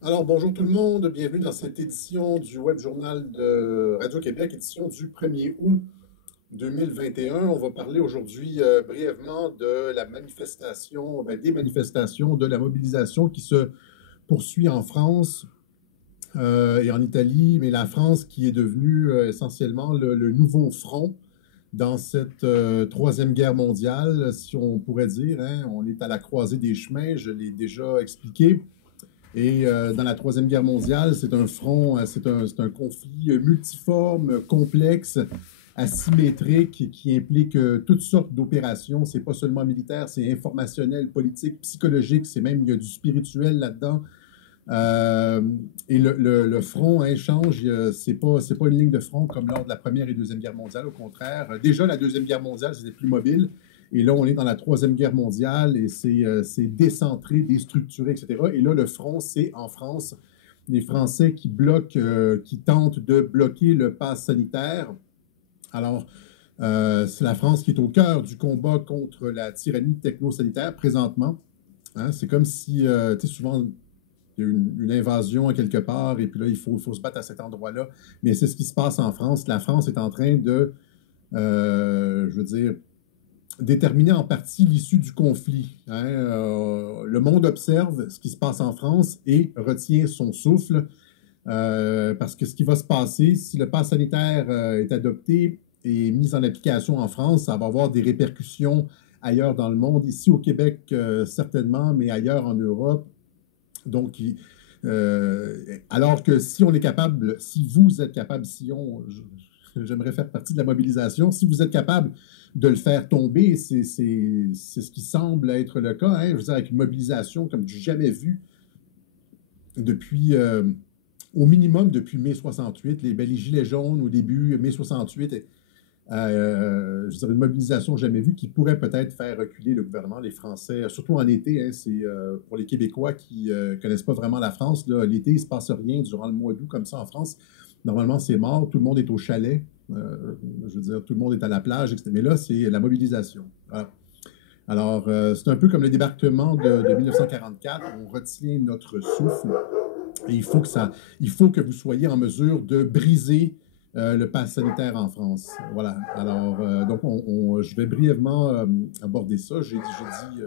Alors, bonjour tout le monde, bienvenue dans cette édition du Web Journal de Radio-Québec, édition du 1er août 2021. On va parler aujourd'hui brièvement de la manifestation, des manifestations, de la mobilisation qui se poursuit en France et en Italie, mais la France qui est devenue essentiellement le nouveau front dans cette troisième guerre mondiale, si on pourrait dire, hein. On est à la croisée des chemins, je l'ai déjà expliqué. Et dans la Troisième Guerre mondiale, c'est un front, c'est un conflit multiforme, complexe, asymétrique, qui implique toutes sortes d'opérations. C'est pas seulement militaire, c'est informationnel, politique, psychologique, c'est même, il y a du spirituel là-dedans. Euh, et le front hein, change, c'est pas une ligne de front comme lors de la Première et Deuxième Guerre mondiale, au contraire. Déjà, la Deuxième Guerre mondiale, c'était plus mobile. Et là, on est dans la Troisième Guerre mondiale et c'est décentré, déstructuré, etc. Et là, le front, c'est en France, les Français qui bloquent, qui tentent de bloquer le pass sanitaire. Alors, c'est la France qui est au cœur du combat contre la tyrannie techno-sanitaire présentement. Hein. C'est comme si, tu sais, souvent, il y a une invasion à quelque part, et puis là, faut se battre à cet endroit-là. Mais c'est ce qui se passe en France. La France est en train de, je veux dire, déterminer en partie l'issue du conflit. Hein. Le monde observe ce qui se passe en France et retient son souffle, parce que ce qui va se passer, si le pass sanitaire est adopté et mis en application en France, ça va avoir des répercussions ailleurs dans le monde, ici au Québec certainement, mais ailleurs en Europe. Donc, alors que si on est capable, si vous êtes capable, si on, j'aimerais faire partie de la mobilisation, si vous êtes capable de le faire tomber, c'est ce qui semble être le cas. Hein, je veux dire, avec une mobilisation comme du jamais vu depuis, au minimum depuis mai 68, les Gilets jaunes au début, mai 68, je dirais une mobilisation jamais vue qui pourrait peut-être faire reculer le gouvernement, les Français, surtout en été. Hein, c'est pour les Québécois qui ne connaissent pas vraiment la France. L'été, il ne se passe rien durant le mois d'août comme ça en France. Normalement, c'est mort, tout le monde est au chalet. Je veux dire, tout le monde est à la plage, etc. Mais là, c'est la mobilisation. Voilà. Alors, c'est un peu comme le débarquement de 1944. On retient notre souffle et il faut que vous soyez en mesure de briser le pass sanitaire en France. Voilà. Alors, donc, je vais brièvement aborder ça. J'ai dit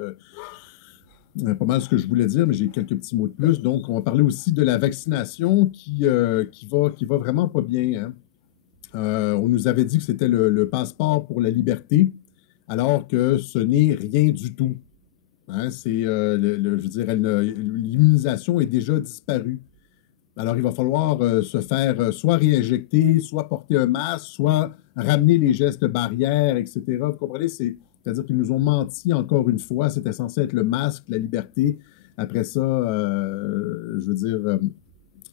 pas mal ce que je voulais dire, mais j'ai quelques petits mots de plus. Donc, on va parler aussi de la vaccination qui va vraiment pas bien. Hein. On nous avait dit que c'était le passeport pour la liberté, alors que ce n'est rien du tout. Hein, c'est, je veux dire, l'immunisation est déjà disparue. Alors, il va falloir se faire soit réinjecter, soit porter un masque, soit ramener les gestes barrières, etc. Vous comprenez? C'est-à-dire qu'ils nous ont menti encore une fois. C'était censé être le masque, la liberté. Après ça, je veux dire,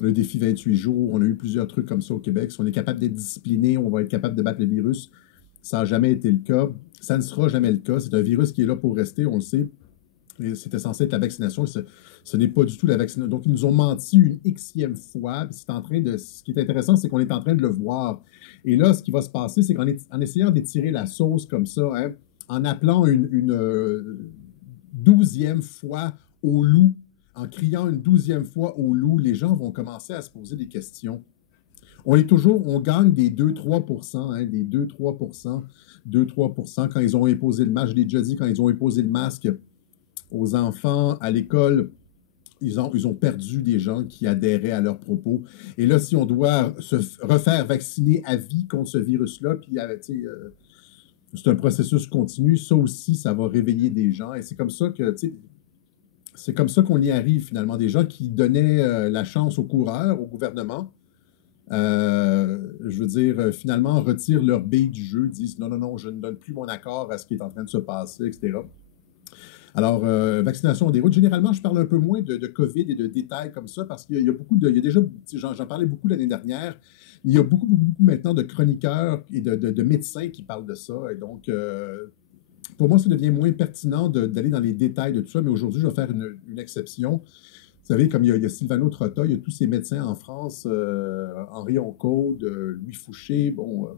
le défi 28 jours, on a eu plusieurs trucs comme ça au Québec. Si on est capable d'être discipliné, on va être capable de battre le virus. Ça n'a jamais été le cas. Ça ne sera jamais le cas. C'est un virus qui est là pour rester, on le sait. C'était censé être la vaccination. Ce n'est pas du tout la vaccination. Donc, ils nous ont menti une xème fois. C'est en train de, ce qui est intéressant, c'est qu'on est en train de le voir. Et là, ce qui va se passer, c'est qu'en essayant d'étirer la sauce comme ça, hein, en appelant une 12e fois au loup, en criant une 12e fois au loup, les gens vont commencer à se poser des questions. On gagne des 2-3%, hein, des 2-3%, 2-3%. Quand ils ont imposé le masque, je l'ai déjà dit, quand ils ont imposé le masque aux enfants à l'école, ils ont perdu des gens qui adhéraient à leurs propos. Et là, si on doit se refaire vacciner à vie contre ce virus-là, puis c'est un processus continu, ça aussi, ça va réveiller des gens. Et c'est comme ça que, c'est comme ça qu'on y arrive finalement. Des gens qui donnaient la chance aux coureurs, au gouvernement, je veux dire, finalement, retirent leur bille du jeu, disent non, non, non, je ne donne plus mon accord à ce qui est en train de se passer, etc. Alors, vaccination en déroute. Généralement, je parle un peu moins de COVID et de détails comme ça parce qu'il y a beaucoup de. Il y a déjà, j'en parlais beaucoup l'année dernière. Il y a beaucoup maintenant de chroniqueurs et de médecins qui parlent de ça. Et donc, pour moi, ça devient moins pertinent d'aller dans les détails de tout ça. Mais aujourd'hui, je vais faire une exception. Vous savez, comme il y a Sylvano Trotta, il y a tous ces médecins en France, Henri Oncaude, Louis Fouché, bon,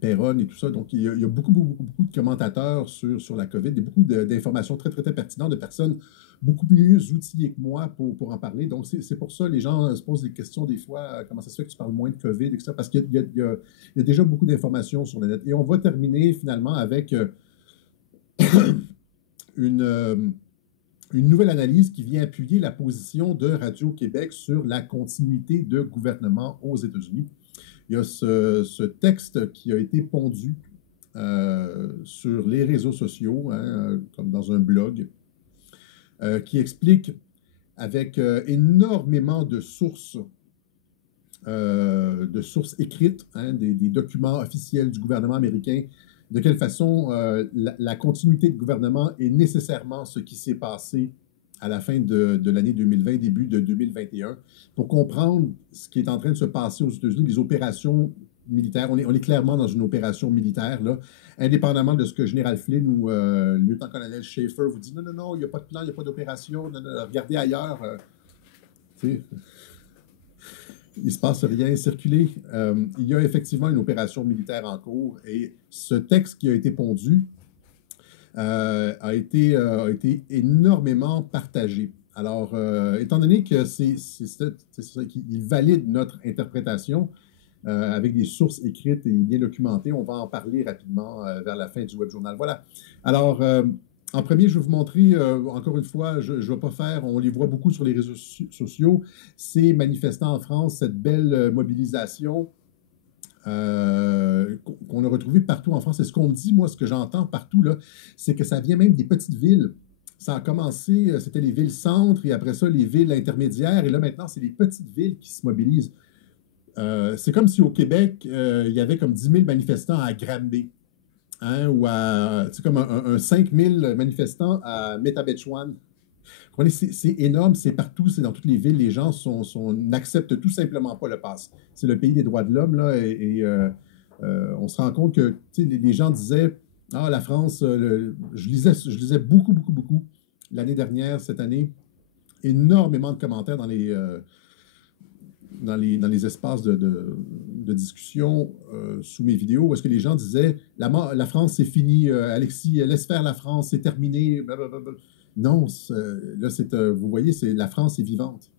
Perron et tout ça. Donc, il y a beaucoup de commentateurs sur la COVID et beaucoup d'informations très, très, très pertinentes de personnes beaucoup mieux outillées que moi pour en parler. Donc, c'est pour ça que les gens se posent des questions des fois, comment ça se fait que tu parles moins de COVID, etc. Parce qu'il y a déjà beaucoup d'informations sur le net. Et on va terminer finalement avec une, euh, une nouvelle analyse qui vient appuyer la position de Radio-Québec sur la continuité de gouvernement aux États-Unis. Il y a ce texte qui a été pondu sur les réseaux sociaux, hein, comme dans un blog, qui explique avec énormément de sources écrites, hein, des documents officiels du gouvernement américain, de quelle façon la continuité de gouvernement est nécessairement ce qui s'est passé à la fin de l'année 2020, début de 2021, pour comprendre ce qui est en train de se passer aux États-Unis, les opérations militaires. On est clairement dans une opération militaire, là, indépendamment de ce que Général Flynn ou le lieutenant-colonel Schaefer vous dit, non, non, non, il n'y a pas de plan, il n'y a pas d'opération, regardez ailleurs. Il ne se passe rien. Circuler. Il y a effectivement une opération militaire en cours et ce texte qui a été pondu a été énormément partagé. Alors, étant donné que qu'il valide notre interprétation avec des sources écrites et bien documentées, on va en parler rapidement vers la fin du web journal. Voilà. Alors, en premier, je vais vous montrer, encore une fois, je ne vais pas faire, on les voit beaucoup sur les réseaux sociaux, ces manifestants en France, cette belle mobilisation qu'on a retrouvée partout en France. Et ce qu'on me dit, moi, ce que j'entends partout, là, c'est que ça vient même des petites villes. Ça a commencé, c'était les villes centres, et après ça, les villes intermédiaires, et là, maintenant, c'est les petites villes qui se mobilisent. C'est comme si au Québec, il y avait comme 10 000 manifestants à Granby. Hein, ou à, c'est comme un 5 000 manifestants à Métabetchouan. C'est énorme, c'est partout, c'est dans toutes les villes, les gens n'acceptent tout simplement pas le pass. C'est le pays des droits de l'homme, là, et on se rend compte que les gens disaient, ah, la France, je lisais beaucoup l'année dernière, cette année, énormément de commentaires dans les espaces de discussion sous mes vidéos, où est-ce que les gens disaient la France, c'est fini, Alexis, laisse faire la France, c'est terminé. Blablabla. Non, là, vous voyez, la France est vivante.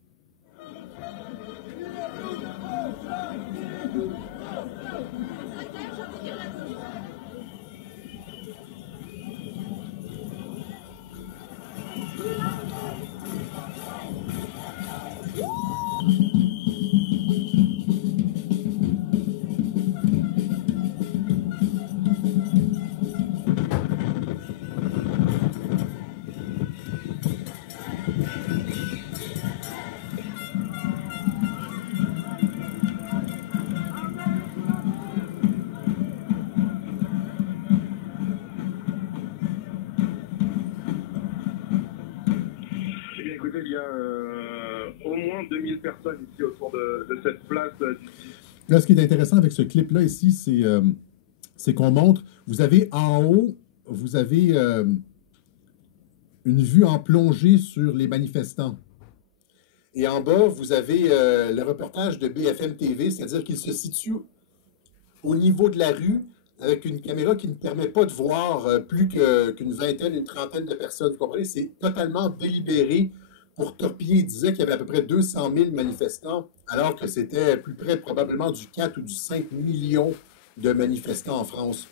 Il y a au moins 2000 personnes ici autour de cette place. Là, ce qui est intéressant avec ce clip-là ici, c'est qu'on montre, vous avez en haut, vous avez une vue en plongée sur les manifestants. Et en bas, vous avez le reportage de BFM TV, c'est-à-dire qu'il se situe au niveau de la rue avec une caméra qui ne permet pas de voir plus qu'une vingtaine, une trentaine de personnes. Vous comprenez? C'est totalement délibéré pour torpiller. Il disait qu'il y avait à peu près 200 000 manifestants, alors que c'était plus près probablement du 4 ou du 5 millions de manifestants en France.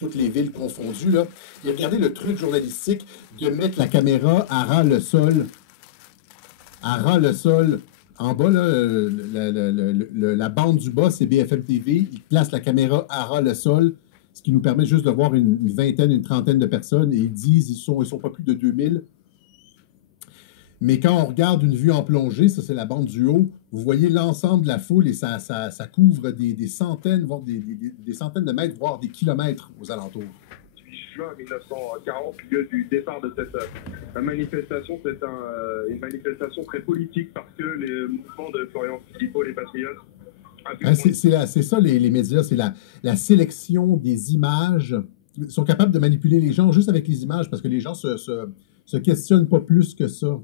Toutes les villes confondues, là. Et regardez le truc journalistique de mettre la caméra à ras le sol. À ras le sol. En bas, là, la bande du bas, c'est BFM TV. Ils placent la caméra à ras le sol, ce qui nous permet juste de voir une vingtaine, une trentaine de personnes. Et ils disent ils sont pas plus de 2000. Mais quand on regarde une vue en plongée, ça c'est la bande du haut, vous voyez l'ensemble de la foule et ça couvre des centaines, voire des centaines de mètres, voire des kilomètres aux alentours. Juin 1940, lieu du départ de cette manifestation, c'est une manifestation très politique parce que les mouvements de Florian Philippot, les Patriotes... C'est ça les médias, c'est la sélection des images. Ils sont capables de manipuler les gens juste avec les images parce que les gens se questionnent pas plus que ça.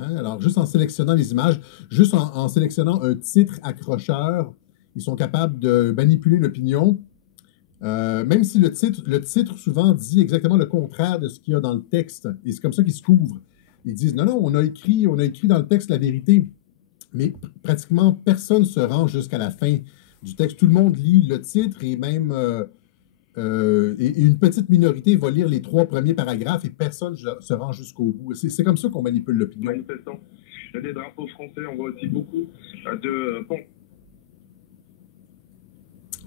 Hein? Alors, juste en sélectionnant les images, juste en sélectionnant un titre accrocheur, ils sont capables de manipuler l'opinion Même si le titre souvent dit exactement le contraire de ce qu'il y a dans le texte, et c'est comme ça qu'ils se couvrent. Ils disent, non, non, on a écrit dans le texte la vérité, mais pratiquement personne se rend jusqu'à la fin du texte. Tout le monde lit le titre et même et une petite minorité va lire les 3 premiers paragraphes et personne se rend jusqu'au bout. C'est comme ça qu'on manipule l'opinion. Manifestants. Il y a des drapeaux français, on voit aussi beaucoup de ponts.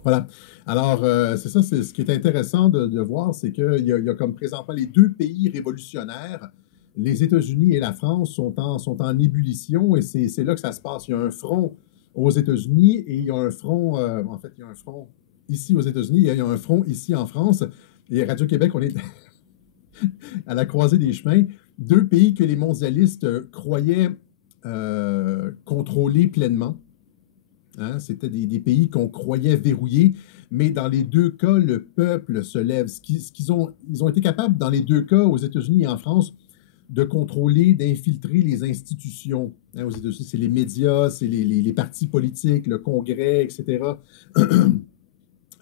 Voilà. Alors, c'est ça, c'est ce qui est intéressant de voir, c'est qu'il y a comme présentement les 2 pays révolutionnaires, les États-Unis et la France sont en ébullition et c'est là que ça se passe. Il y a un front aux États-Unis et il y a un front, en fait, il y a un front ici aux États-Unis et il y a un front ici en France. Et Radio-Québec, on est à la croisée des chemins. 2 pays que les mondialistes croyaient contrôler pleinement. Hein, c'était des pays qu'on croyait verrouillés, mais dans les 2 cas, le peuple se lève. Ils ont été capables, dans les 2 cas, aux États-Unis et en France, de contrôler, d'infiltrer les institutions. Hein, aux États-Unis, c'est les médias, c'est les partis politiques, le Congrès, etc.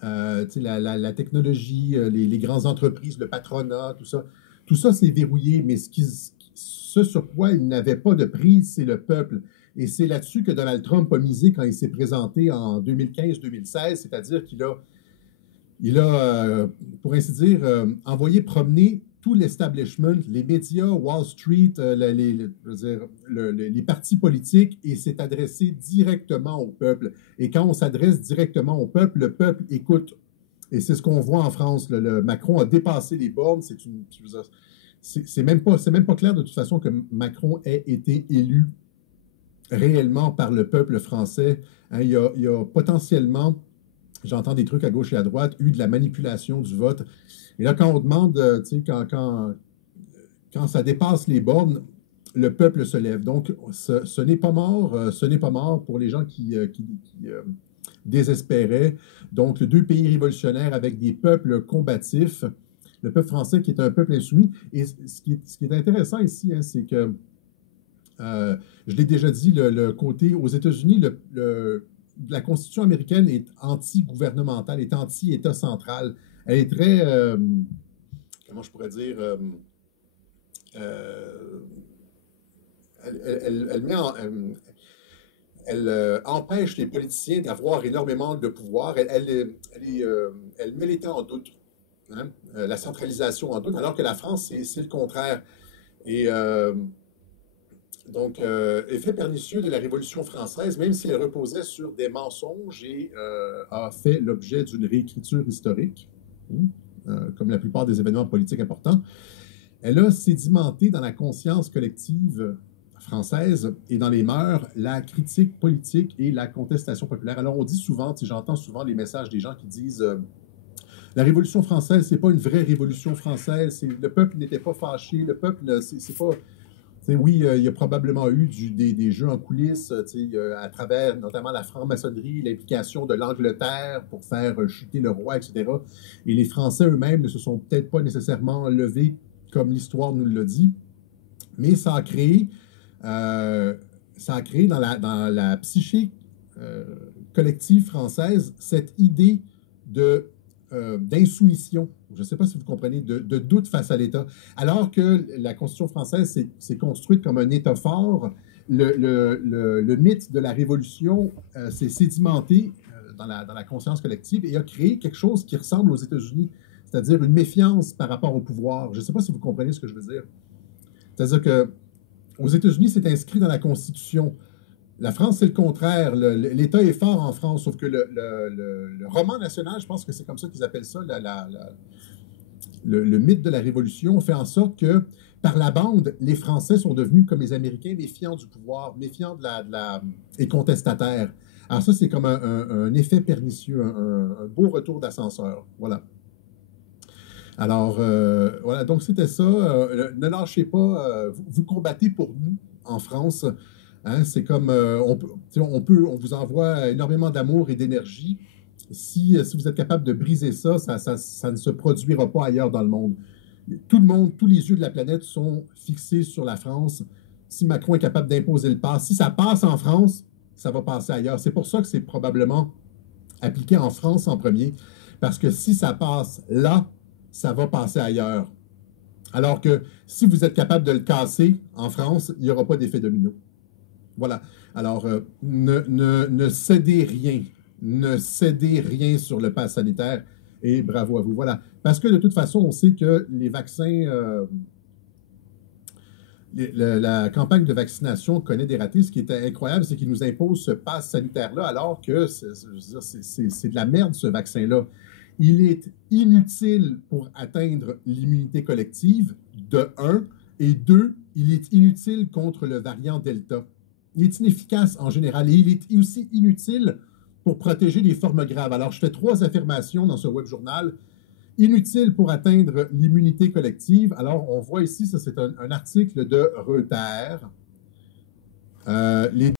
La technologie, les grandes entreprises, le patronat, tout ça. Tout ça, c'est verrouillé, mais ce sur quoi il n'avait pas de prise, c'est le peuple. Et c'est là-dessus que Donald Trump a misé quand il s'est présenté en 2015-2016, c'est-à-dire qu'il a, pour ainsi dire, envoyé promener tout l'establishment, les médias, Wall Street, les partis politiques, et s'est adressé directement au peuple. Et quand on s'adresse directement au peuple, le peuple écoute. Et c'est ce qu'on voit en France. Le Macron a dépassé les bornes. C'est même pas clair de toute façon que Macron ait été élu réellement par le peuple français. Hein, il y a potentiellement, j'entends des trucs à gauche et à droite, eu de la manipulation du vote. Et là, quand on demande, quand ça dépasse les bornes, le peuple se lève. Donc, ce n'est pas mort, pour les gens qui désespéraient. Donc, 2 pays révolutionnaires avec des peuples combatifs, le peuple français qui est un peuple insoumis. Et ce qui est intéressant ici, hein, c'est que je l'ai déjà dit, le côté aux États-Unis, la Constitution américaine est anti-gouvernementale, est anti-État central. Elle est très, comment je pourrais dire, elle met elle empêche les politiciens d'avoir énormément de pouvoir. Elle met l'État en doute, hein, la centralisation en doute, alors que la France, c'est le contraire. Et donc, effet pernicieux de la Révolution française, même si elle reposait sur des mensonges et a fait l'objet d'une réécriture historique, comme la plupart des événements politiques importants, elle a sédimenté dans la conscience collective française et dans les mœurs la critique politique et la contestation populaire. Alors, on dit souvent, j'entends souvent les messages des gens qui disent la Révolution française, c'est pas une vraie Révolution française, le peuple n'était pas fâché, le peuple, c'est pas... Oui, il y a probablement eu des jeux en coulisses à travers notamment la franc-maçonnerie, l'implication de l'Angleterre pour faire chuter le roi, etc. Et les Français eux-mêmes ne se sont peut-être pas nécessairement levés comme l'histoire nous l'a dit, mais ça a créé dans la psyché collective française cette idée d'insoumission. Je ne sais pas si vous comprenez, de doute face à l'État. Alors que la Constitution française s'est construite comme un État fort, le mythe de la Révolution s'est sédimenté dans la conscience collective et a créé quelque chose qui ressemble aux États-Unis, c'est-à-dire une méfiance par rapport au pouvoir. Je ne sais pas si vous comprenez ce que je veux dire. C'est-à-dire que aux États-Unis, c'est inscrit dans la Constitution. La France, c'est le contraire. L'État est fort en France, sauf que le roman national, je pense que c'est comme ça qu'ils appellent ça, le mythe de la Révolution, fait en sorte que, par la bande, les Français sont devenus, comme les Américains, méfiants du pouvoir, méfiants et contestataires. Alors ça, c'est comme un effet pernicieux, un beau retour d'ascenseur. Voilà. Alors, voilà, donc c'était ça. Ne lâchez pas. Vous combattez pour nous, en France. Hein, c'est comme, on vous envoie énormément d'amour et d'énergie. Si vous êtes capable de briser ça, ça ne se produira pas ailleurs dans le monde. Tout le monde, tous les yeux de la planète sont fixés sur la France. Si Macron est capable d'imposer le pass, si ça passe en France, ça va passer ailleurs. C'est pour ça que c'est probablement appliqué en France en premier. Parce que si ça passe là, ça va passer ailleurs. Alors que si vous êtes capable de le casser en France, il n'y aura pas d'effet domino. Voilà. Alors, ne cédez rien. Ne cédez rien sur le pass sanitaire et bravo à vous. Voilà. Parce que de toute façon, on sait que les vaccins, la campagne de vaccination connaît des ratés. Ce qui est incroyable, c'est qu'ils nous imposent ce pass sanitaire-là alors que c'est de la merde, ce vaccin-là. Il est inutile pour atteindre l'immunité collective, de 1, et 2, il est inutile contre le variant Delta. Il est inefficace en général et il est aussi inutile pour protéger les formes graves. Alors, je fais 3 affirmations dans ce web journal. Inutile pour atteindre l'immunité collective. Alors, on voit ici, ça c'est un article de Reuters. Les